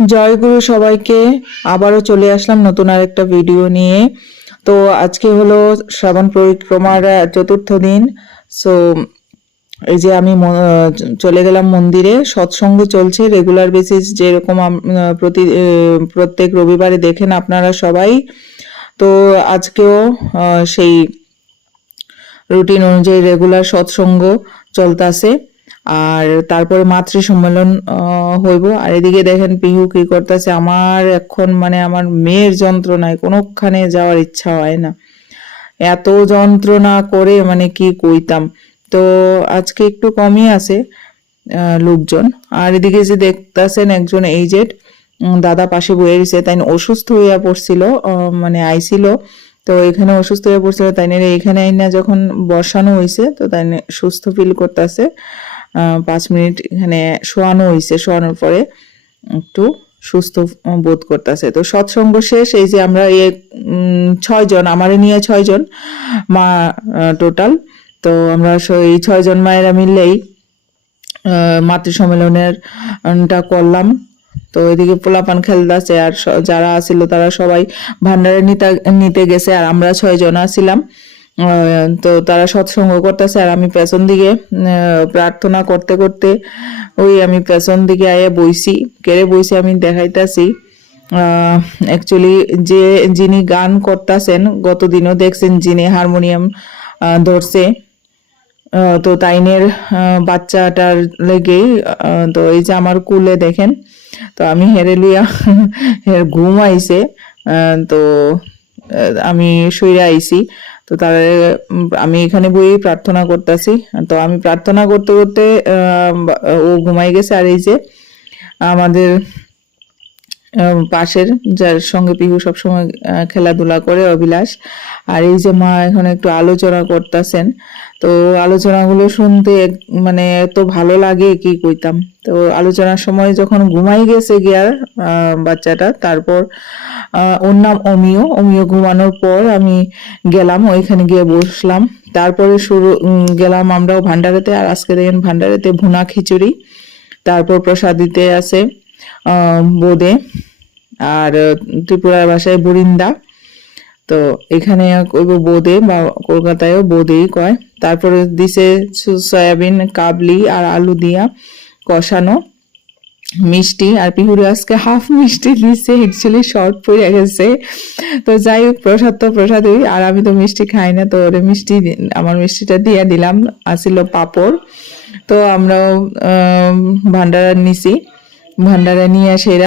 জয়গুরু সবাইকে। আবারও চলে আসলাম নতুন আরেকটা ভিডিও নিয়ে। তো আজকে হলো শ্রাবণ পরিক্রমার চতুর্থ দিন। সো এই যে আমি চলে গেলাম মন্দিরে। সৎসঙ্গ চলছে রেগুলার বেসিস, যেরকম প্রত্যেক রবিবারে দেখেন আপনারা সবাই। তো আজকেও সেই রুটিন অনুযায়ী রেগুলার সৎসঙ্গ চলতেছে। আর তারপরে মাতৃ সম্মেলন হইব। আর এদিকে দেখেন পিহু কি করতেছে। আমার এখন মানে আমার মেয়ের যন্ত্রণায় কোনোখানে যাওয়ার ইচ্ছা হয় না, এত যন্ত্রণা করে মানে কি কইতাম। তো আজকে একটু কমই আছে লোকজন। আর এদিকে যে দেখতেছেন একজন এইজেড দাদা পাশে বয়ে রয়েছে, তাই অসুস্থ হইয়া পড়ছিল, মানে আইছিল। তো এখানে অসুস্থ হয়ে পড়ছিল, তাই এখানে আইনা যখন বসানো হয়েছে তো তাই সুস্থ ফিল করতেছে। 5 মিনিট এখানে শোয়ানো হয়েছে, শোয়ানোর পরে একটু সুস্থ বোধ করতেছে। তো সৎসঙ্গ শেষ। এই যে আমরা 6 জন, আমারে নিয়ে 6 জন মা টোটাল। তো আমরা এই 6 জন মায়েরা মিললেই মাতৃ সম্মেলনের করলাম। তো এদিকে পোলাপান খেলতেছে, আর যারা আছিল তারা সবাই ভান্ডারে নিতে গেছে, আর আমরা 6 জন ছিলাম। তো তারা সৎসঙ্গ করতেছে, আর আমি পেছন দিকে প্রার্থনা করতে করতে ওই আমি পেছন দিকে আয়া বইছি। কেড়ে বইছি আমি দেখাইতাছি। অ্যাকচুয়ালি যিনি গান করতেছেন, গতদিনও দেখছেন যিনি হারমোনিয়াম ধরছে, তো তাইনের বাচ্চাটার লেগেই। তো এই যে আমার কুলে দেখেন, তো আমি হেরে লইয়া ঘুম আইছে। তো আমি শুইরা আইছি। তো তার আমি এখানে বই প্রার্থনা করতেছি। তো আমি প্রার্থনা করতে করতে ও ঘুমাই গেছে। আর এই যে আমাদের পাশের, যার সঙ্গে পিহু সবসময় খেলাধুলা করে, অভিলাষ। আর এই যে মা এখন একটু আলোচনা করতেছেন। তো আলোচনাগুলো শুনতে মানে এত ভালো লাগে কি কইতাম। তো আলোচনার সময় যখন ঘুমাই গেছে গিয়ার বাচ্চাটা, তারপর ওর নাম অমিয়। অমিয় ঘুমানোর পর আমি গেলাম ওইখানে গিয়ে বসলাম। তারপরে গেলাম আমরাও ভান্ডারেতে। আর আজকে দেখেন ভান্ডারেতে ভুনা খিচুড়ি, তারপর প্রসাদ দিতে আছে বোদে, আর ত্রিপুরার ভাষায় বুরিন্দা। তো এখানে কইব বোদে, বা কলকাতায়ও বোদেই কয়। তারপরে দিছে সয়াবিন কাবলি আর আলু দিয়া কষানো মিষ্টি। আর পিহুরে আজকে হাফ মিষ্টি দিচ্ছে, অ্যাকচুয়ালি শর্ট পড়ে গেছে। তো যাই হোক, প্রসাদ তো প্রসাদই, আর আমি তো মিষ্টি খাই না, তো ওরে মিষ্টি আমার মিষ্টিটা দিয়ে দিলাম। আসিল পাঁপড়। তো আমরাও ভান্ডারা নিছি, ভান্ডারা নিয়ে সেরা